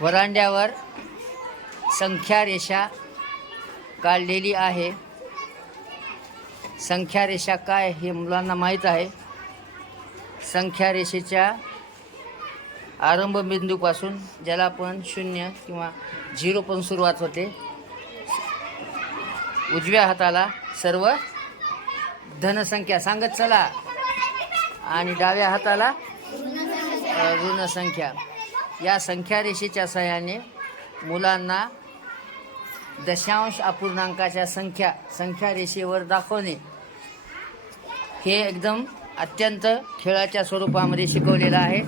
वरांड्यावर संख्या रेषा काढलेली आहे संख्या रेषा काय हे मुलांना माहीत आहे संख्या रेषेच्या आरंभ बिंदूपासून ज्याला आपण शून्य किंवा झिरो पण सुरुवात होते उजव्या हाताला सर्व धनसंख्या सांगत चला आणि डाव्या हाताला ऋणसंख्या या संख्या रेषेच्या सहाय्याने मुलांना दशांश अपूर्णांकाच्या संख्या संख्या रेषेवर दाखवणे हे एकदम अत्यंत खेळाच्या स्वरूपामध्ये शिकवलेलं आहे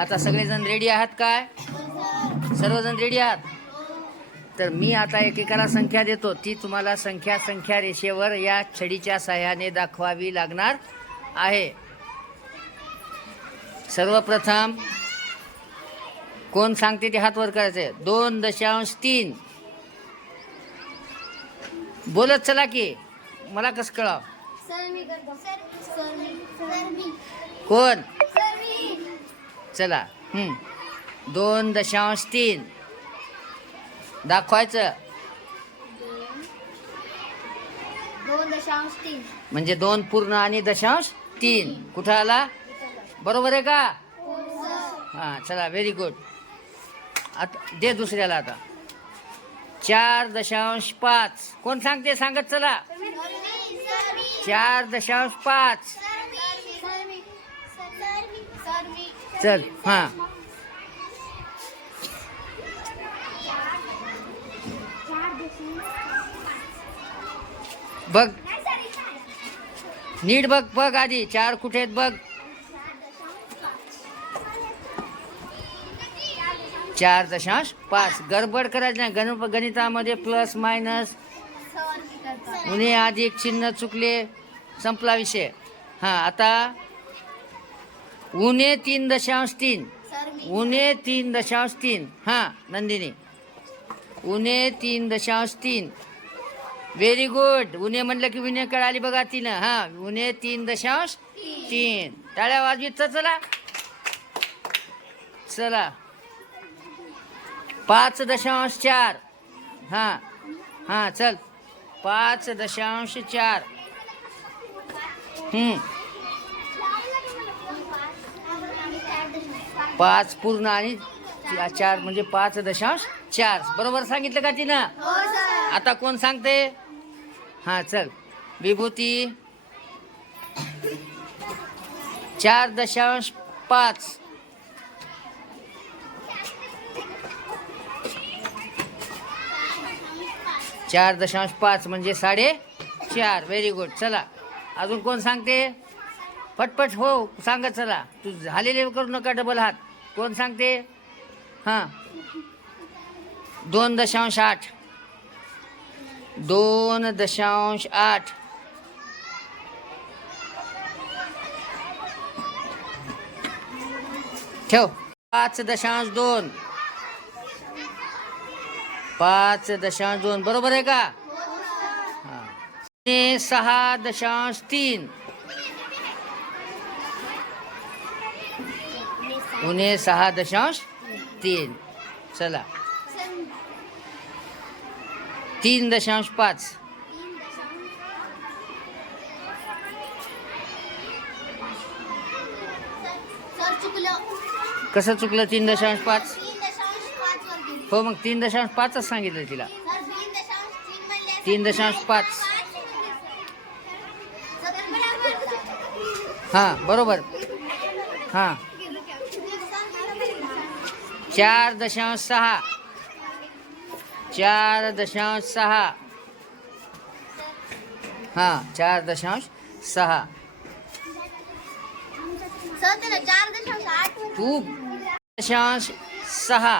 आता सगळेजण रेडी आहात काय सर्वजण रेडी आहात तर मी आता एकेकाला संख्या देतो ती तुम्हाला संख्या संख्या रेषेवर या छडीच्या सहाय्याने दाखवावी लागणार आहे सर्वप्रथम कोण सांगते ते हात वर करायचे दोन दशांश तीन बोलत चला की मला कसं कळा कोण चला दोन दशांश तीन दाखवायचं म्हणजे दोन पूर्ण आणि दशांश तीन कुठं आला बरोबर आहे का हो, हो. हा चला व्हेरी गुड आता दे दुसऱ्याला आता चार दशांश पाच कोण सांगते सांगत चला चार दशांश पाच चल हां बघ नीट बघ बघ आधी चार कुठे आहेत बघ चार दशांश पाच गडबड करायचं नाही गण गणितामध्ये प्लस मायनस उन्हे अधिक चिन्ह चुकले संपला विषय हां आता उन्हे तीन दशांश तीन उन्हे तीन दशांश तीन हां नंदिनी उन्हे तीन दशांश तीन व्हेरी गुड उन्हे म्हणलं की विनय कळाली बघा तिनं हां उन्हे तीन दशांश तीन टाळ्या वाजवीत चला चला पाच दशांश चार हां हां चल पाच दशांश चार पाच पूर्ण आणि चार म्हणजे पाच दशांश चार बरोबर सांगितलं का तिनं हो, आता कोण सांगते हां चल विभूती चार दशांश पाच चार दशांश पाच म्हणजे साडे चार व्हेरी गुड चला अजून कोण सांगते पटपट हो सांगत चला तू झालेले करू नका डबल हात कोण सांगते हां दोन दशांश आठ दोन दशांश आठ ठेव पाच दशांश दोन पाच दशांश दोन बरोबर आहे का सहा दशांश तीन उणे सहा दशांश तीन चला तीन दशांश पाच कसं चुकलं तीन दशांश पाच हो मग तीन दशांश पाच सांगितलं तिला तीन दशांश पाच हां बरोबर हां चार दशांश सहा चार दशांश सहा हां चार दशांश सहा तू दशांश सहा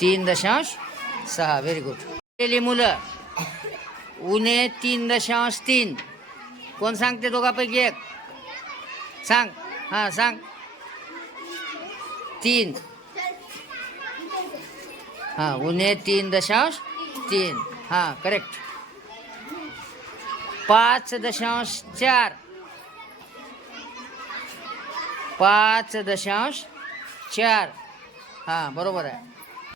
तीन दशांश सहा व्हेरी गुड मुलं उन्हे तीन दशांश तीन कोण सांगते दोघापैकी एक सांग हां सांग तीन हां उन्हे तीन दशांश तीन हां करेक्ट पाच दशांश चार पाच दशांश चार हां बरोबर आहे